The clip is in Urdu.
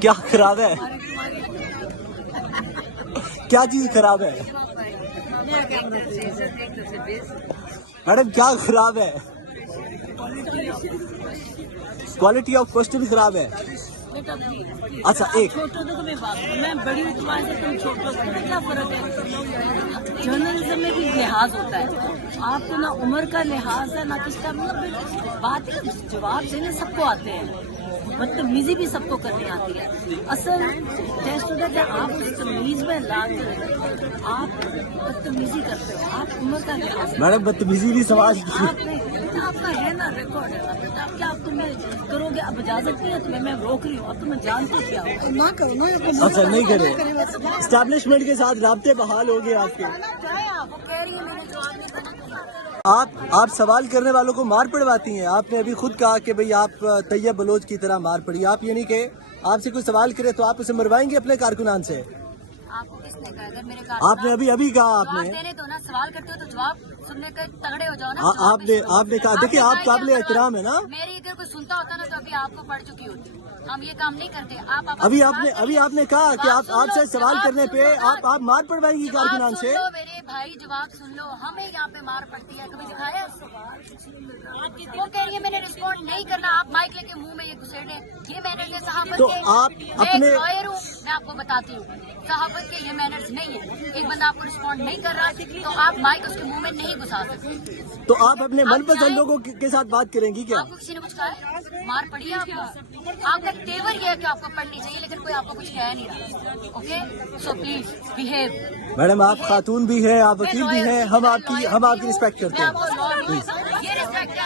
کیا خراب ہے؟ کیا چیز خراب ہے میڈم؟ کیا خراب ہے؟ کوالٹی آف کوسچن خراب ہے. اچھا ایک میں بڑی اعتبار سے تم چھوٹوں سے کیا فرق ہے؟ جرنلزم میں بھی لحاظ ہوتا ہے. آپ کو نہ عمر کا لحاظ ہے نہ کس کا، مطلب بات ہے جواب دینے سب کو آتے ہیں، بدتمیزی بھی سب کو کرنی آتی ہے. اصل ٹیسٹ ہوتا ہے کہ آپ اس تمیز میں لا کر آپ بدتمیزی کرتے ہو. آپ عمر کا لحاظ میڈم بدتمیزی بھی سماج آپ کا ہے نا ریکارڈ ہے نا بیٹا. آپ کیا آپ تمہیں کرو گے؟ اب اجازت نہیں ہے تمہیں، میں روک رہی ہوں. اب تمہیں جانتے کیا ہو نہ کرو. اچھا نہیں کرے. اسٹیبلشمنٹ کے ساتھ رابطے بحال ہو گئے آپ کے. آپ سوال کرنے والوں کو مار پڑواتی ہیں. آپ نے ابھی خود کہا کہ بھئی آپ طیب بلوچ کی طرح مار پڑی. آپ یہ نہیں کہ آپ سے کوئی سوال کرے تو آپ اسے مروائیں گے اپنے کارکنان سے؟ آپ کو کس نے کہا؟ اگر میرے آپ نے ابھی کہا آپ نے دینے تو نا سوال کرتے ہو تو جواب سننے کے تگڑے ہو جاؤ نا. آپ نے کہا دیکھیں آپ قابل احترام ہے نا. میری اگر کوئی سنتا ہوتا نا تو ابھی آپ کو پڑھ چکی ہوتی. ہم یہ کام نہیں کرتے. ابھی آپ نے کہا کہ آپ سے سوال کرنے پہ آپ مار پڑوائیں گی کارکنان سے. میرے بھائی جواب سن لو. ہمیں یہاں پہ مار پڑتی ہے. کبھی دکھایا وہ کہہ رہی ہے میں نے رسپونڈ نہیں کرنا. آپ مائک لے کے منہ میں یہ گھسیٹے. یہ مینرز ہے صحافت تو کے. آپ اپنے لائر ہوں میں آپ کو بتاتی ہوں. صحافت کے یہ مینرز نہیں ہے. ایک بندہ آپ کو رسپونڈ نہیں کر رہا تو آپ مائک اس کے منہ میں نہیں گھسا سکتے. تو آپ اپنے من پسند لوگوں کے ساتھ بات کریں گی کیا؟ آپ کو کسی نے کچھ کہا ہے؟ مار پڑی ہے آپ کو. آپ کا تیور یہ ہے کہ آپ کو پڑھنی چاہیے لیکن کوئی آپ کو کچھ کہہ نہیں رہا. Okay so please behave. Madam آپ خاتون بھی ہیں، آپ وکیل بھی ہیں، ہم آپ کی رسپیکٹ کرتے ہیں. یہ رسپیکٹ ہے.